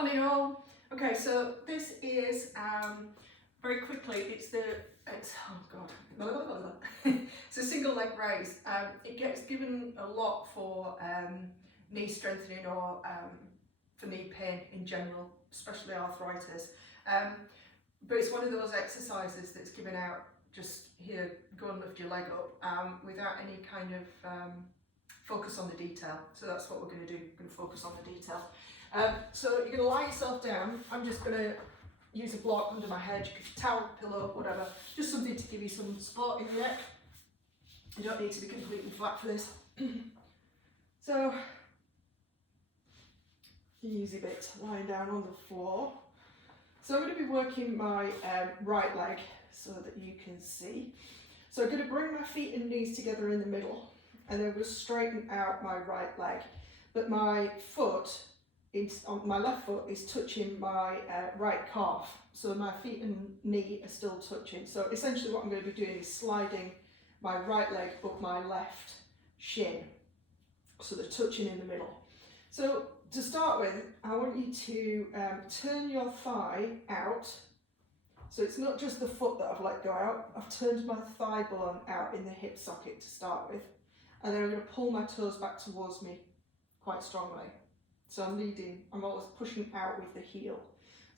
Morning all. Okay, so this is very quickly. It's oh god, it's a single leg raise. It gets given a lot for knee strengthening or for knee pain in general, especially arthritis. But it's one of those exercises that's given out just here, go and lift your leg up without any kind of focus on the detail. So that's what we're going to do. We're going to focus on the detail. So you're going to lie yourself down. I'm just going to use a block under my head, towel, pillow, whatever, just something to give you some support in your neck. You don't need to be completely flat for this. So, easy bit, lying down on the floor. So I'm going to be working my right leg so that you can see. So I'm going to bring my feet and knees together in the middle, and then I'm going to straighten out my right leg. But my foot, on my left foot is touching my right calf, so my feet and knee are still touching. So essentially what I'm going to be doing is sliding my right leg up my left shin, so they're touching in the middle. So to start with, I want you to turn your thigh out. So it's not just the foot that I've let go out, I've turned my thigh bone out in the hip socket to start with, and then I'm going to pull my toes back towards me quite strongly. So I'm always pushing out with the heel.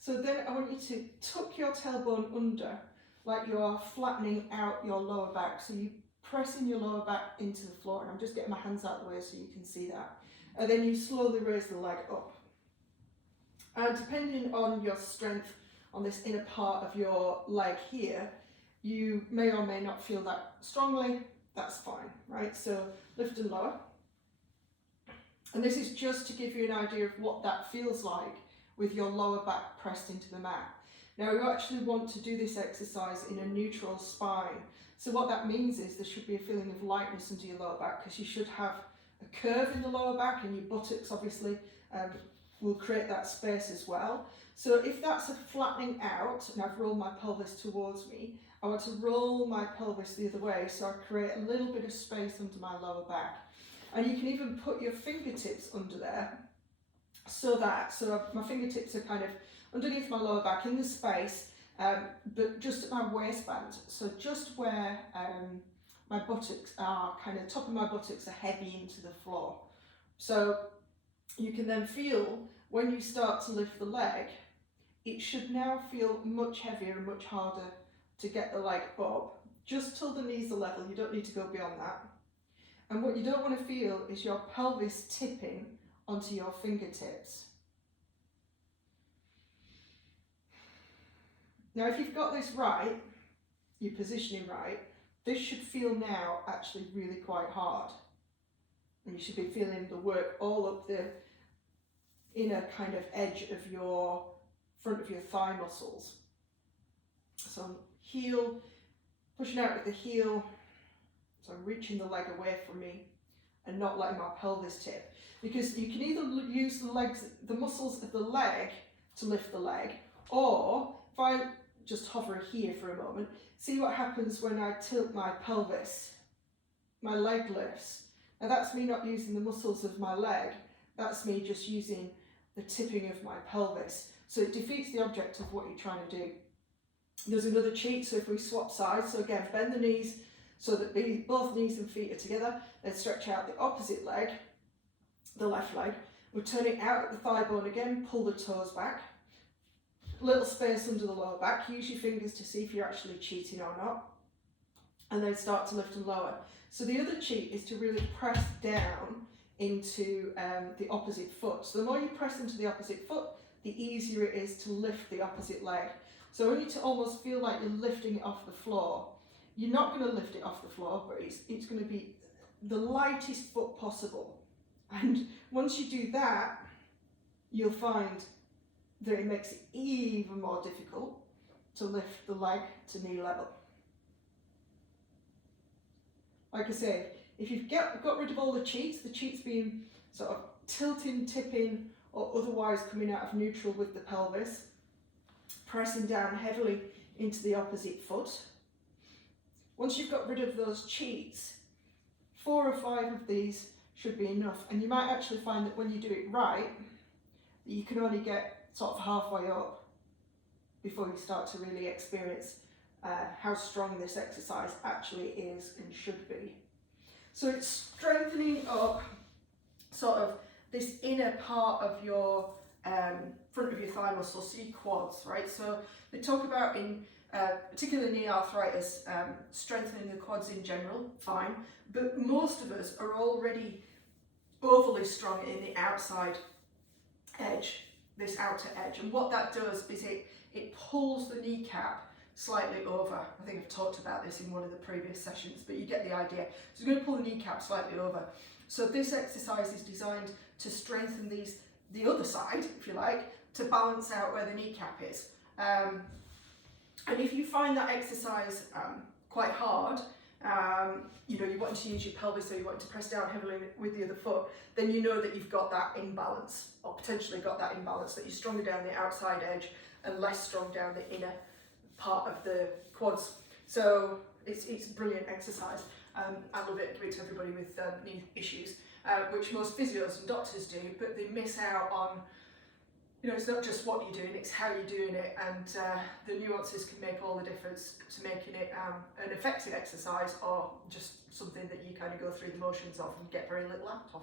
So then I want you to tuck your tailbone under, like you're flattening out your lower back. So you pressing your lower back into the floor, and I'm just getting my hands out of the way so you can see that. And then you slowly raise the leg up. And depending on your strength on this inner part of your leg here, you may or may not feel that strongly. That's fine, right? So lift and lower. And this is just to give you an idea of what that feels like with your lower back pressed into the mat. Now you actually want to do this exercise in a neutral spine. So what that means is there should be a feeling of lightness under your lower back, because you should have a curve in the lower back, and your buttocks obviously will create that space as well. So if that's a flattening out and I've rolled my pelvis towards me, I want to roll my pelvis the other way so I create a little bit of space under my lower back. And you can even put your fingertips under there, so my fingertips are kind of underneath my lower back in the space, but just at my waistband. So just where my buttocks are, kind of top of my buttocks are heavy into the floor. So you can then feel when you start to lift the leg, it should now feel much heavier and much harder to get the leg up, just till the knees are level. You don't need to go beyond that. And what you don't want to feel is your pelvis tipping onto your fingertips. Now, if you've got this right, your positioning right, this should feel now actually really quite hard. And you should be feeling the work all up the inner kind of edge of your front of your thigh muscles. So heel, pushing out with the heel. So I'm reaching the leg away from me and not letting my pelvis tip. Because you can either use the muscles of the leg to lift the leg, or if I just hover here for a moment, see what happens when I tilt my pelvis. My leg lifts. Now that's me not using the muscles of my leg, that's me just using the tipping of my pelvis. So it defeats the object of what you're trying to do. There's another cheat, so if we swap sides, so again, bend the knees, so that both knees and feet are together, then stretch out the opposite leg, the left leg. We'll turn it out at the thigh bone again, pull the toes back. Little space under the lower back, use your fingers to see if you're actually cheating or not. And then start to lift and lower. So the other cheat is to really press down into the opposite foot. So the more you press into the opposite foot, the easier it is to lift the opposite leg. So I want you to almost feel like you're lifting it off the floor. You're not going to lift it off the floor, but it's going to be the lightest foot possible. And once you do that, you'll find that it makes it even more difficult to lift the leg to knee level. Like I say, if you've got rid of all the cheats being sort of tilting, tipping, or otherwise coming out of neutral with the pelvis, pressing down heavily into the opposite foot. Once you've got rid of those cheats, 4 or 5 of these should be enough. And you might actually find that when you do it right, that you can only get sort of halfway up before you start to really experience how strong this exercise actually is and should be. So it's strengthening up sort of this inner part of your front of your thigh muscle, so your quads, right? So they talk about in particularly knee arthritis, strengthening the quads in general, fine, but most of us are already overly strong in the outside edge, this outer edge, and what that does is it pulls the kneecap slightly over. I think I've talked about this in one of the previous sessions, but you get the idea. So we're going to pull the kneecap slightly over. So this exercise is designed to strengthen the other side, if you like, to balance out where the kneecap is. And if you find that exercise quite hard, you know, you want to use your pelvis, or you want to press down heavily with the other foot, then you know that you've got that imbalance, or potentially got that imbalance, that you're stronger down the outside edge and less strong down the inner part of the quads. So it's a brilliant exercise. I love it, give it to everybody with knee issues, which most physios and doctors do, but they miss out on, you know, it's not just what you're doing, it's how you're doing it, and the nuances can make all the difference to making it an effective exercise, or just something that you kind of go through the motions of and get very little out of.